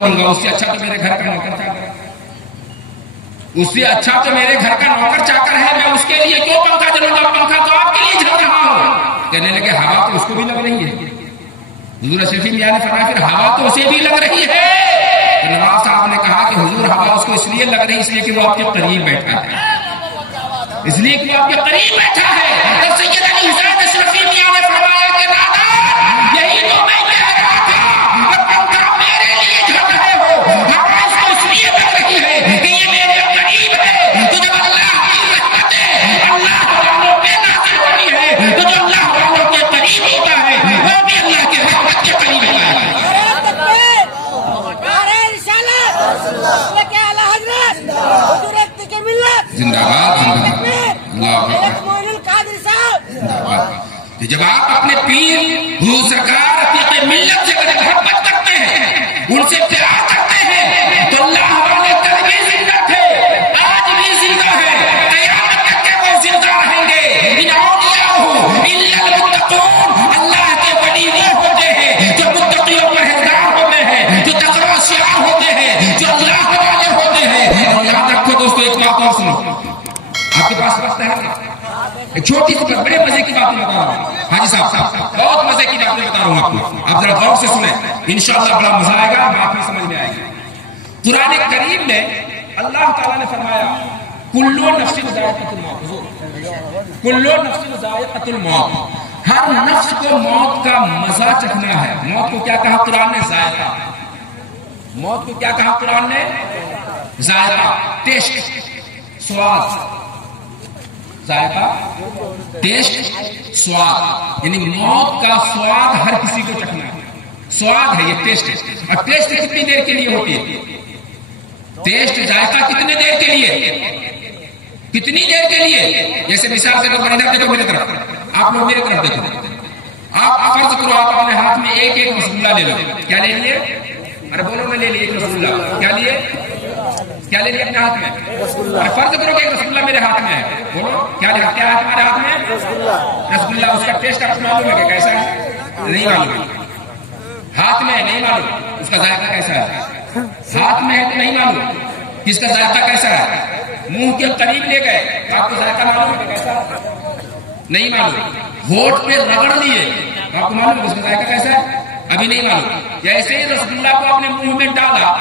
اس سے اچھا تو میرے گھر کا نوکر چاکر ہے، اس سے اچھا تو میرے گھر کا نوکر چاکر ہے، میں اس کے لیے کیوں پنکھا جلاؤں گا؟ پنکھا تو آپ کے لیے جل رہا ہو۔ کہنے لگے ہوا تو اس کو بھی لگ رہی ہے۔ حضور اشرفی میاں نے فرمایا پھر ہوا تو اسے بھی لگ رہی ہے۔ تو نواز صاحب نے کہا کہ حضور ہوا اس کو اس لیے لگ رہی ہے اس لیے کہ وہ آپ کے قریب بیٹھا ہے، اس لیے کہ وہ آپ کے قریب بیٹھا ہے۔ تو سید علی حسین اشرفی میاں نے فرمایا کہ دادا یہی تو میں کہہ رہا تھا، پنکھا میرے لیے جل رہے ہو، ہوا اس کو اس لیے لگ رہی ہے کہ یہ میرے قریب ہے۔ تو جب اللہ کی رحمتیں اللہ والوں پہ نازل ہوتی ہے تو جو اللہ والوں کے قریب ہوتا ہے وہ بھی اللہ کے رحمت کے قریب ہوتا ہے۔ زندہ باد، جب آپ اپنے پیر حضور سرکار عتیق ملت سے محبت کرتے ہیں، ان سے پیار کرتے ہیں، تو اللہ والے کل بھی زندہ تھے، آج بھی زندہ ہے، قیامت تک کے وہ زندہ رہیں گے۔ ان اولیاء الا المتقون، اللہ کے ولی وہ ہوتے ہیں جو متقی اور پرہیزگار ہوتے ہیں، جو تقویٰ شعار ہوتے ہیں، جو اللہ والے ہوتے ہیں۔ اور یاد رکھو دوستو ایک بات اور سنو، آپ کے پاس وقت ہے؟ ایک چھوٹی سی بڑے مزے کی باتیں بتا رہا ہوں حاجی صاحب، بہت مزے کی باتیں بتا رہا ہوں آپ کو، آپ ذرا غور سے سنیں، انشاءاللہ بڑا مزہ آئے گا، بات بھی سمجھ میں آئے گی۔ قرآن کریم میں اللہ تعالیٰ نے فرمایا کلو نفس ذائقۃ الموت، کلو نفس ذائقۃ الموت، ہر نفس کو موت کا مزہ چکھنا ہے۔ موت کو کیا کہا قرآن نے؟ ذائقہ۔ موت کو کیا کہا قرآن نے؟ ذائقہ، ٹیسٹ، سواد، ذائقہ، ٹیسٹ، سواد، یعنی موت کا سواد ہر کسی کو چکھنا ہے۔ سواد ہے یہ، ٹیسٹ ہے۔ اور ٹیسٹ کتنی دیر کے لیے ہوتی ہے؟ ٹیسٹ، ذائقہ کتنے دیر کے لیے؟ کتنی دیر کے لیے؟ جیسے مثال سے ادھر دیکھو میرے طرف، آپ لوگ میرے طرف دیکھو، آپ فرض کرو آپ اپنے ہاتھ میں ایک ایک رسگلہ لے لو، کیا لے لیے؟ ارے بولو میں لے لیے ایک رسگلہ، کیا لیے؟ کیا لے لیا اپنے ہاتھ میں؟ فرض کرو کہ ایک رسگلہ میرے ہاتھ میں ہے، بولو کیا ہے تمہارے ہاتھ میں؟ رسگلہ۔ اس کا ٹیسٹ آپ کو معلوم ہے کہ کیسا ہے؟ نہیں معلوم، ہاتھ میں ہے نہیں معلوم اس کا ذائقہ کیسا ہے، ہاتھ میں ہے تو نہیں معلوم کہ اس کا ذائقہ کیسا ہے۔ منہ کے قریب لے گئے آپ کو ذائقہ معلوم ہے کیسا؟ نہیں معلوم۔ ہونٹ پہ رگڑ لیے آپ کو معلوم ہے اس کا ذائقہ کیسا ہے؟ ابھی نہیں معلوم۔ جیسے ہی رسگلہ کو اپنے منہ میں ڈالا،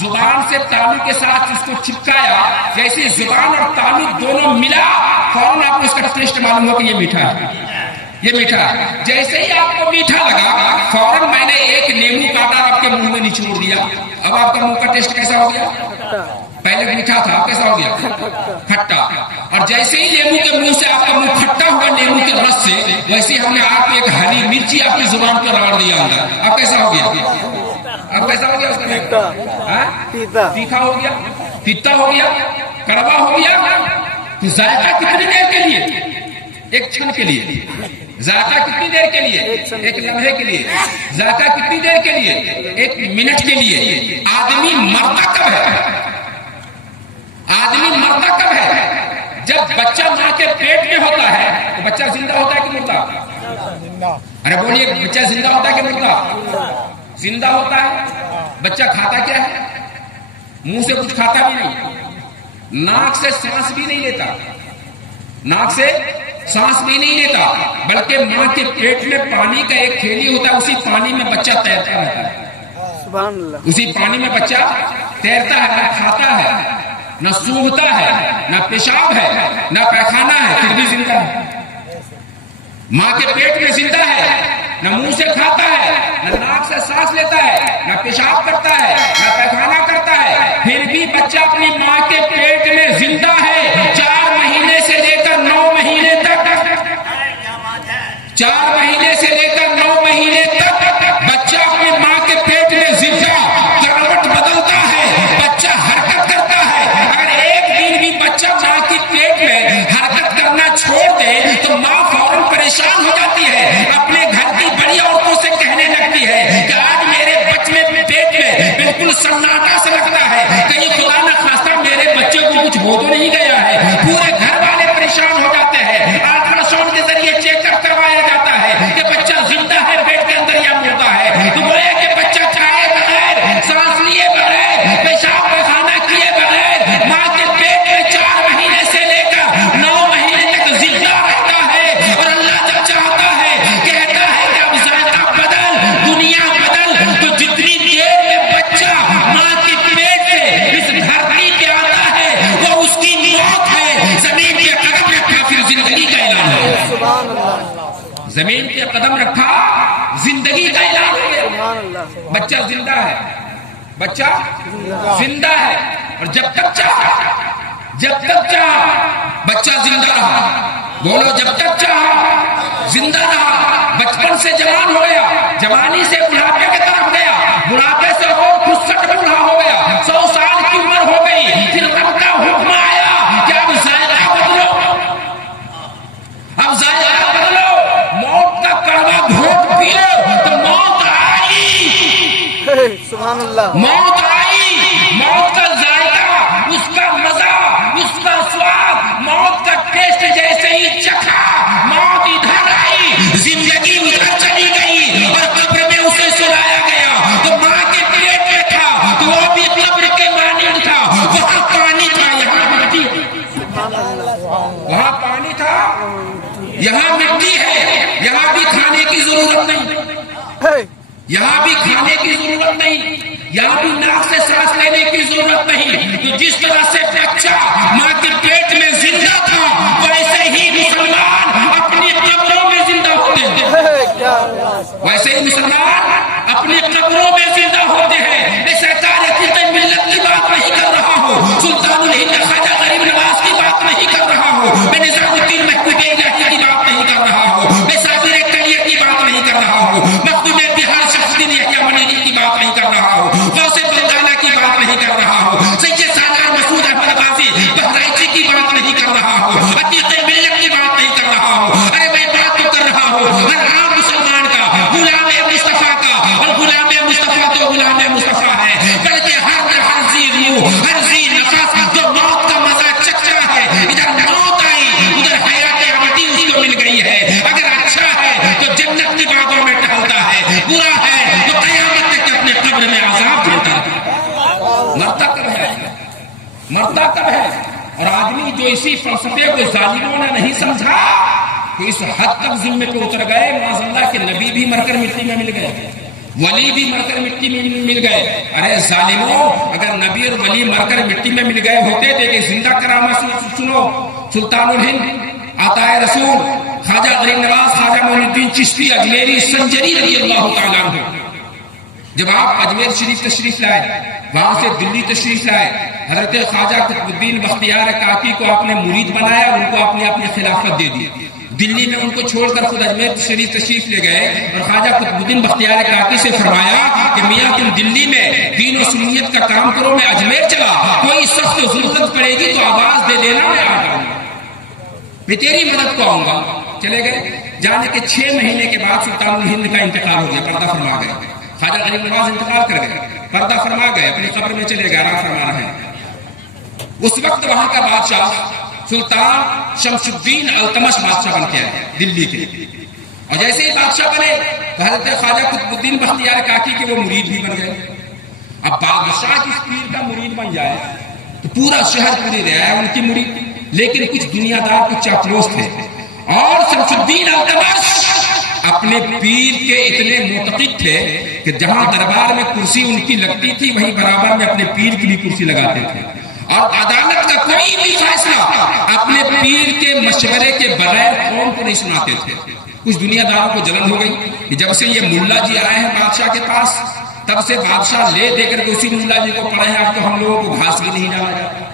زبان سے تالو کے ساتھ اس کو چپکایا، جیسے زبان اور تالو دونوں ملا فوراً آپ کو اس کا ٹیسٹ معلوم ہو کہ یہ میٹھا ہے، یہ میٹھا ہے۔ جیسے ہی آپ کو میٹھا لگا فوراً میں نے ایک لیمو کاٹا آپ کے منہ میں نچوڑ دیا، اب آپ کا منہ کا ٹیسٹ کیسا ہو گیا؟ پہلے میٹھا تھا، کیسا ہو گیا؟ کھٹا۔ اور جیسے ہی لیمو کے منہ سے آپ کا منہ کھٹا ہوا لیمو کے رس سے، ویسے ہم نے آپ کو ایک ہری مرچی آپ کی زبان پہ رگڑ دیا اندر، اب کیسا ہو گیا؟ اب کیسا ہو گیا اس کا؟ تیکھا ہو گیا، پیتا ہو گیا، کڑوا ہو گیا۔ تو ذائقہ کتنی دیر کے لیے؟ ایک چھن کے لیے۔ ذائقہ کتنی دیر کے لیے؟ ایک لمحے کے لیے۔ ذائقہ کتنی دیر کے لیے؟ ایک منٹ کے لیے۔ آدمی مرتا کب ہے؟ آدمی مرتا کب ہے؟ جب بچہ ماں کے پیٹ میں ہوتا ہے تو بچہ زندہ ہوتا ہے کہ مرتا؟ ارے بولیے، بچہ زندہ ہوتا ہے کہ مرتا؟ زندہ ہوتا ہے۔ بچہ کھاتا کیا ہے؟ منہ سے کچھ کھاتا بھی نہیں، ناک سے سانس بھی نہیں لیتا، ناک سے سانس بھی نہیں لیتا، بلکہ ماں کے پیٹ میں پانی کا ایک تھیلی ہوتا ہے، اسی پانی میں بچہ تیرتا رہتا ہے، اسی پانی میں بچہ تیرتا ہے، نہ کھاتا ہے، نہ سونگھتا ہے، نہ پیشاب ہے، نہ پیخانہ ہے، پھر بھی زندہ ہے۔ ماں کے پیٹ میں زندہ ہے، نہ منہ سے کھاتا ہے، نہ ناک سے سانس لیتا ہے، نہ پیشاب کرتا ہے، نہ پیخانہ کرتا ہے، پھر بھی بچہ اپنی ماں کے پیٹ میں زندہ ہے۔ 4 مہینے سے لے کر 9 مہینے تک، 4 مہینے سے لے کر 9 مہینے تک بچہ اپنی ماں کے پیٹ میں زندہ، کروٹ بدلتا ہے، بچہ حرکت کرتا ہے۔ اگر ایک دن بھی بچہ ماں کی پیٹ میں حرکت کرنا چھوڑ دے تو ماں فوراً پریشان ہو جاتی ہے، اپنے گھر کی بڑی عورتوں سے کہنے لگتی ہے کہ آج میرے بچے پیٹ میں بالکل سناٹا سے لگتا ہے، کہیں خدا نہ خواستہ میرے بچے کو کچھ ہو تو نہیں گیا ہے۔ پورے گھر والے پریشان ہو جاتے ہیں، الٹرا ساؤنڈ کے ذریعے چیک اپ کروایا جاتا ہے کہ بچہ زندہ ہے پیٹ کے اندر یا مردہ ہے۔ تو بولے کہ بچہ چاہے بغیر سانس لیے زمین پہ قدم رکھا زندگی کا اعلان ہو گیا. بچہ زندہ ہے, بچہ زندہ ہے, اور جب تک چاہا بچہ زندہ رہا. بولو جب تک چاہا زندہ رہا. بچپن سے جوان ہو گیا, جوانی سے بڑھاپے کی طرف گیا, بڑھاپے سے اور 65 بوڑھا ہو گیا, 100 سال کی عمر ہو گئی. پھر رب کا حکم آیا کہ اب ذائقہ بدلو, اب ذائقہ بدلو, موت کا کڑوا گھونٹ پیو. تو موت آئی, سبحان اللہ, موت آئی, موت کا ذائقہ, اس کا مزہ, اس کا سواد, موت کا ٹیسٹ جیسے ہی چکھا, موت ادھر آئی, زندگی ادھر چلی گئی, اور قبر میں اسے سلایا گیا. تو ماں کے پیٹ میں تھا تو وہ بھی قبر کے مانند تھا. وہاں پانی تھا, یہاں مٹی, وہاں پانی تھا, یہاں مٹی ہے. یہاں بھی کھانے کی ضرورت نہیں, یہاں بھی کھانے کی ضرورت نہیں, یہاں بھی ناک سے سانس لینے کی ضرورت نہیں. تو جس طرح سے بچہ ماں کے پیٹ میں زندہ تھا, ویسے ہی مسلمان اپنی قبروں میں زندہ ہوتے ہیں. ویسے ہی مسلمان اپنی قبروں میں زندہ ہوتے ہیں. میں سرکار حقیقت ملت کی بات نہیں کر رہا ہوں, سلطان الہند خواجہ غریب نواز کی بات نہیں کر رہا ہوں, میں نظام الدین محمود الہی کی بات نہیں کر رہا ہوں, میں صابر کلیہ کی بات نہیں کر رہا ہوں, مخدوم بہار شمس الدین یحییٰ منیری کی بات نہیں کر رہا ہوں, غوث بندانہ کی بات نہیں کر رہا ہوں, سید سالار مسعود احمد غازی بہرائچی کی بات نہیں کر رہا ہوں, عتیق ملت کی بات نہیں کر رہا ہوں. ارے میں بات تو کر رہا ہوں ہر عام مسلمان کا, غلام مصطفیٰ کا, اور غلام مصطفیٰ تو غلام مصطفیٰ ہے, بلکہ ہر ذی روح, ہر ذی نفس جو موت کا مزہ چکھا ہے. ادھر موت آئی, ادھر حیات ابدی اس کو مل گئی ہے. اگر اچھا ہے تو جنت کی باغوں میں ٹہلتا ہے, برا ہے تو قیامت تک اپنے قبر میں عذاب جھیلتا ہے. مرتا کب ہے, مرتا کب ہے. اور آدمی جو اسی فلسفے کو ظالموں نے نہیں سمجھا تو اس حد تک ذمے پہ اتر گئے, معاذ اللہ کہ نبی بھی مر کر مٹی میں مل گئے, ولی بھی مر کر مٹی میں مل گئے. ارے ظالموں, اگر نبی اور ولی مر کر مٹی میں مل گئے ہوتے تھے کہ زندہ کرامت سنو, سلطان الہند عطائے رسول خواجہ غریب نواز خواجہ معین الدین چشتی اجمیری سنجری رضی اللہ تعالیٰ عنہ, جب آپ اجمیر شریف تشریف لائے, وہاں سے دلی تشریف لائے, حضرت خواجہ قطب الدین بختیار کاکی کو آپ نے مرید بنایا, ان کو آپ نے اپنی خلافت دے دی. دلی میں ان کو چھوڑ کر خود اجمیر شریف تشریف لے گئے, اور خواجہ قطب الدین بختیار کاکی سے فرمایا کہ میاں تم دلی میں دین و سنیت کا کام کرو, میں اجمیر چلا, کوئی سخت ضرورت پڑے گی تو آواز دے دینا, میں آ جاؤں گا, میں تیری مدد کو آؤں گا. چلے گئے. جانے کے 6 مہینے کے بعد سلطان الہند کا انتقال ہو گیا, پردہ فرما گئے. خواجہ غریب نواز انتقال کر گئے, پردہ فرما گئے, اپنی قبر میں چلے گئے, آرام فرما رہے ہیں. اس وقت وہاں کا بادشاہ سلطان شمس الدین التمش بادشاہ بن کے آئے دلی کے, اور جیسے ہی بادشاہ بنے تو حضرت خواجہ قطب الدین بختیار کاکی کے وہ مرید بھی بن گئے. اب بادشاہ کس پیر کا مرید بن جائے تو پورا شہر پوری رہا ہے ان کی مرید, لیکن کچھ دنیا دار, کچھ چاپلوس تھے, اور شمس الدین التمش اپنے پیر کے اتنے معتقد تھے کہ جہاں دربار میں کرسی ان کی لگتی تھی وہیں برابر میں اپنے پیر کی بھی کرسی لگاتے تھے, اور عدالت کا کوئی بھی فیصلہ اپنے پیر کے مشورے کے بغیر قوم کو نہیں سناتے تھے. کچھ دنیا داروں کو جلن ہو گئی کہ جب سے یہ ملا جی آئے ہیں بادشاہ کے پاس, تب سے بادشاہ لے دے کر کے اسی ملا جی کو پڑھے ہیں, اب تو ہم لوگوں کو گھاس بھی نہیں ڈالا جاتا,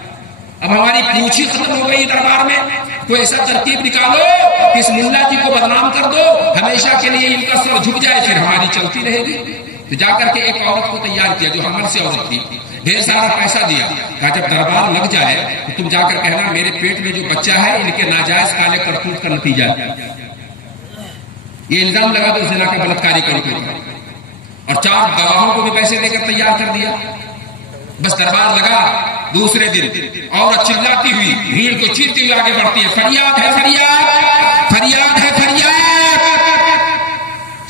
اب ہماری پوچھ ہی ختم ہو گئی دربار میں, کوئی ایسا ترتیب نکالو کہ اس ملا جی کو بدنام کر دو, ہمیشہ کے لیے ان کا سر جھک جائے, پھر ہماری چلتی رہے گی. تو جا کر کے ایک عورت کو تیار کیا جو حمل سے عورت تھی, ڈھیر سارا پیسہ دیا, کہا جب دربار لگ جائے تو تم جا کر کہنا میرے پیٹ میں جو بچہ ہے ان کے ناجائز کالے کرتوت کا نتیجہ, یہ الزام لگا دو زنا کا بلاత్కాری کری, اور 4 گواہوں کو بھی پیسے دے کر تیار کر دیا. بس دربار لگا, دوسرے دن عورت چلاتی ہوئی بھیڑ کو چیرتی ہوئی آگے بڑھتی ہے, فریاد ہے فریاد, فریاد ہے فریاد.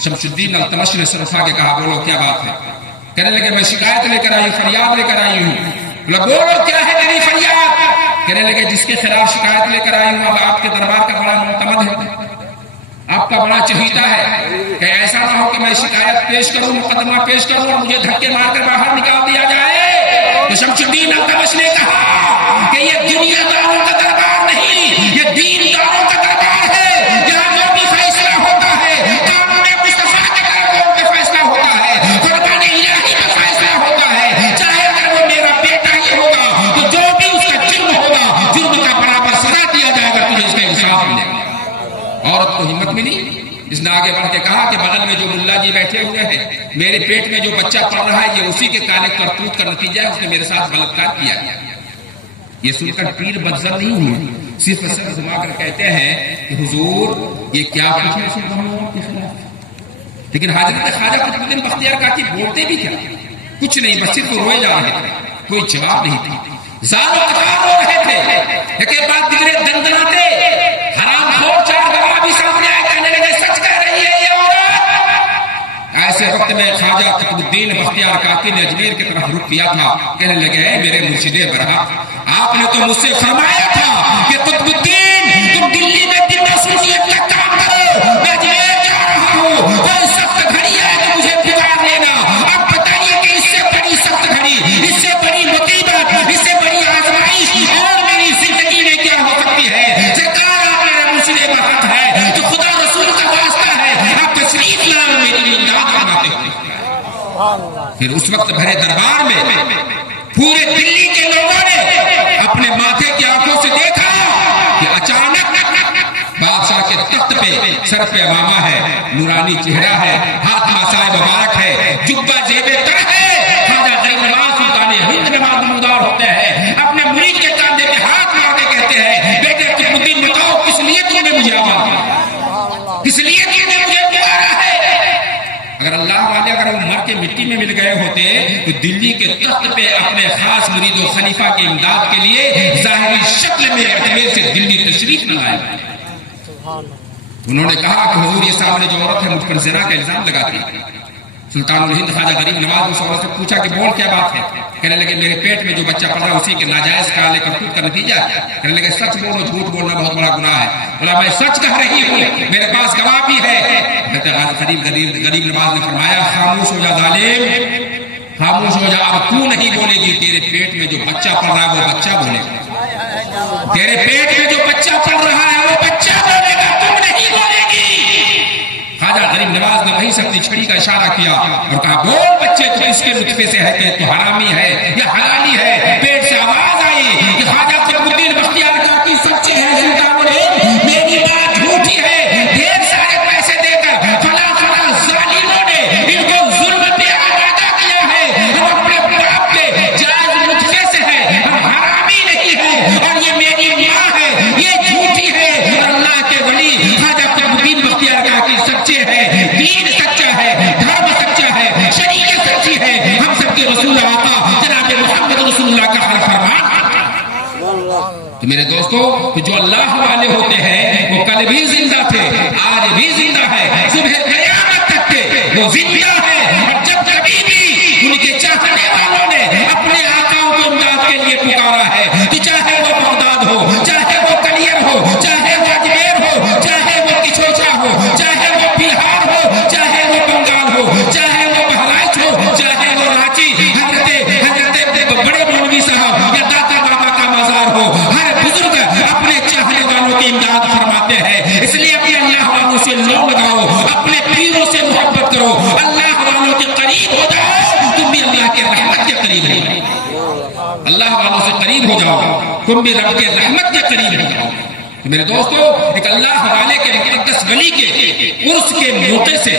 شمس الدین التمش نے سر اٹھا کے کہا بولو کیا بات ہے. کہنے لگے میں شکایت لے کر آئی, فریاد لے کر آئی ہوں. بولا بولو کیا ہے تیری فریاد. کہنے لگے جس کے خلاف شکایت لے کر آئی ہوں اب آپ کے دربار کا بڑا معتمد ہے, آپ کا بڑا چہیتا ہے, کہ ایسا نہ ہو کہ میں شکایت پیش کروں, مقدمہ پیش کروں اور مجھے دھکے مار کر باہر نکال دیا جائے. تو شمس الدین التمش نے کہا کہ یہ دنیا داروں کا دربار نہیں, یہ دین داروں کا دربار ہے. یہاں جو بھی فیصلہ ہوتا ہے آگے بڑھ کے کہا کہ بغل میں جو ملا جی بیٹھے ہوئے ہیں، میرے پیٹ میں جو بچہ پڑ رہا ہے، یہ اسی کے کالے کرتوت کا نتیجہ ہے، اس نے میرے ساتھ بلاత్కాر کیا گیا۔ یہ سن کر پیر بدزن نہیں ہوئے، صرف سر گھما کر کہتے ہیں کہ حضور یہ کیا کچھ ہے سبحان کے خلاف۔ لیکن حضرت خواجہ قطب الدین بختیار کاکی بولتے بھی کیا؟ کچھ نہیں، بس صرف روئے جا رہے تھے، کوئی جواب نہیں تھا۔ زار و قطار رو رہے تھے، ایک بات دیگرے دندناتے، حرام خور چار گواہ بھی سامنے آئے، کہنے لگے سچ کہہ رہی ہے یہ عورت۔ ایسے وقت میں خواجہ قطب الدین بختیار کاکی نے اجمیر کی طرف رخ کیا تھا، کہنے لگے اے میرے مرشد برحق، آپ نے تو مجھ سے فرمایا تھا کہ قطب الدین تم دلی میں دن رسولیت کا کام کرو، میں اجمیر جا رہا ہوں، کوئی سخت گھڑی ہے تو مجھے پکار لینا۔ اب بتائیے کہ اس سے بڑی سخت گھڑی، اس سے بڑی مصیبت، اس سے بڑی آزمائش اور میری زندگی میں کیا ہو سکتی ہے؟ سرکار آپ میرے مرشد برحق ہے تو خدا رسول کا واسطہ ہے، آپ تشریف لاؤ میری امداد فرماتے ہوئے۔ پھر اس وقت بھرے دربار میں پورے دلی کے لوگوں نے اپنے ماتھے کی آنکھوں سے دیکھا کہ اچانک بادشاہ کے تخت پہ سر پہ امامہ ہے، نورانی چہرہ ہے، ہاتھ مسائے مبارک ہے، جبہ جیب تر ہے، خواجہ غریب نواز سلطان ہند میں نمودار ہوتے ہیں، اپنے مرید کے کاندھے پہ ہاتھ مار کے کہتے ہیں بیٹے قطب الدین بتاؤ کس لیے تم نے مجھے آواز دی، کس لیے تم نے مجھے پکارا ہے؟ اگر اللہ والے اگر وہ مر کے مٹی میں مل گئے ہوتے تو دلی کے تخت پہ اپنے خاص مرید و خلیفہ کی امداد کے لیے ظاہری شکل میں اجمیر سے دلی تشریف نہ لائے۔ انہوں نے کہا کہ حضور یہ سامنے جو عورت ہے مجھ پر زنا کا الزام لگاتی ہے۔ سلطان الہند خواجہ غریب نواز اس عورت سے پوچھا کہ بول کیا بات ہے؟ کہنے لگے میرے پیٹ میں جو بچہ پڑ رہا ہے اسی کے ناجائز کالے کرتوت کا نتیجہ ہے۔ کہنے لگے سچ بولو، جھوٹ بولنا بہت بڑا گناہ ہے۔ بولا میں سچ کہہ رہی ہوں، میرے پاس گواہ بھی ہے۔ غریب نواز نے فرمایا خاموش ہو جا ظالم، خاموش ہو جا، اب تو نہیں بولے گی، تیرے پیٹ میں جو بچہ پڑ رہا ہے وہ بچہ بولے گا، تیرے پیٹ میں جو بچہ پڑ رہا ہے وہ بچہ بولے گا، تم نہیں بولے گی۔ خواجہ غریب نواز نے وہیں سے اپنی چھڑی کا اشارہ کیا اور کہا بول بچے تو اس کے نطفے سے ہے کہ تو حرامی ہے یا حلالی ہے؟ پیٹ سے آواز آئی کہ خواجہ قطب الدین بختیار کاکی سچے ہیں، سلطان الہند میری بات جھوٹی ہے، ڈھیر سارے پیسے دے کر فلاں فلاں ظالموں نے ان کو ظلم پہ آمادہ کیا ہے، ہم اپنے باپ کے جائز نطفے سے ہے، ہم حرامی نہیں ہے اور یہ میری ماں ہے، یہ جھوٹی ہے۔ اور اللہ کے ولی خواجہ قطب الدین بختیار کاکی سچے ہیں، دین سچا ہے، دھرم سچا ہے، شریعت سچی ہے، ہم سب کے رسول آقا جناب محمد رسول اللہ کا ہر فرمان۔ تو میرے دوستو جو اللہ والے ہوتے ہیں وہ کل بھی زندہ تھے، آج بھی زندہ ہے، صبح قیامت تک تھے، وہ زندہ ہے۔ اور جب کبھی بھی ان کے چاہنے والوں نے اپنے آقاؤں کو امداد کے لیے پکارا ہے تو چاہے وہ بغداد ہو، چاہے وہ کلیر ہو، چاہے وہ اجمیر ہو، چاہے وہ کچوچا ہو، چاہے وہ بہار ہو، چاہے وہ بنگال ہو، چاہے وہ بہرائچ ہو، چاہے وہ رانچی، حضرت بڑے مولوی صاحب یا داتا بابا کا مزار ہو، ہر بزرگ اپنے چاہنے والوں کی امداد فرماتے ہیں۔ اس لیے اپنے اللہ والوں سے لو لگاؤ، اپنے پیروں سے محبت کرو، اللہ والوں کے قریب ہو جاؤ، تم بھی اللہ کے رحمت کے قریب ہو جاؤ، اللہ والوں سے قریب ہو جاؤ، تم بھی رب کے رحمت کے قریب ہو جاؤ۔ تو میرے دوستو ایک اللہ والے کے مقدس ولی کے عرس کے موقع سے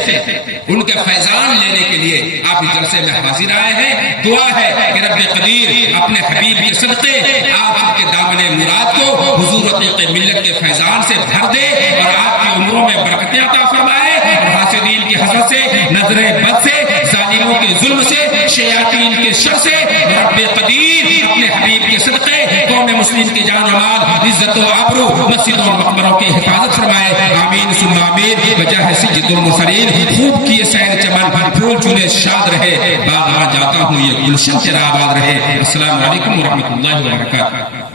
ان کے فیضان لینے کے لیے آپ اس جلسے میں حاضر آئے ہیں۔ دعا ہے کہ رب قدیر اپنے حبیب کے صدقے آپ کے دامن مراد کو حضور عتیق ملت کے فیضان سے بھر دے اور آپ کی عمروں میں برکتیں عطا فرمائے اور حاسدین کی حسد سے، نظر بد سے، ظالموں کے ظلم سے، شیاطین کے شر سے رب قدیر اپنے حبیب کے صدقے قوم مسلم کی جان و مال، عزت و آبرو، مسجدوں اور مقبروں کی حفاظت فرمائے، آمین ثم آمین۔ بجاہ سید المرسلین خوب کیے سیر چمن، پھول چنے شاد رہے، باغ جاتا ہوں یہ گلشن تیرا آباد رہے۔ السلام علیکم ورحمۃ اللہ وبرکاتہ۔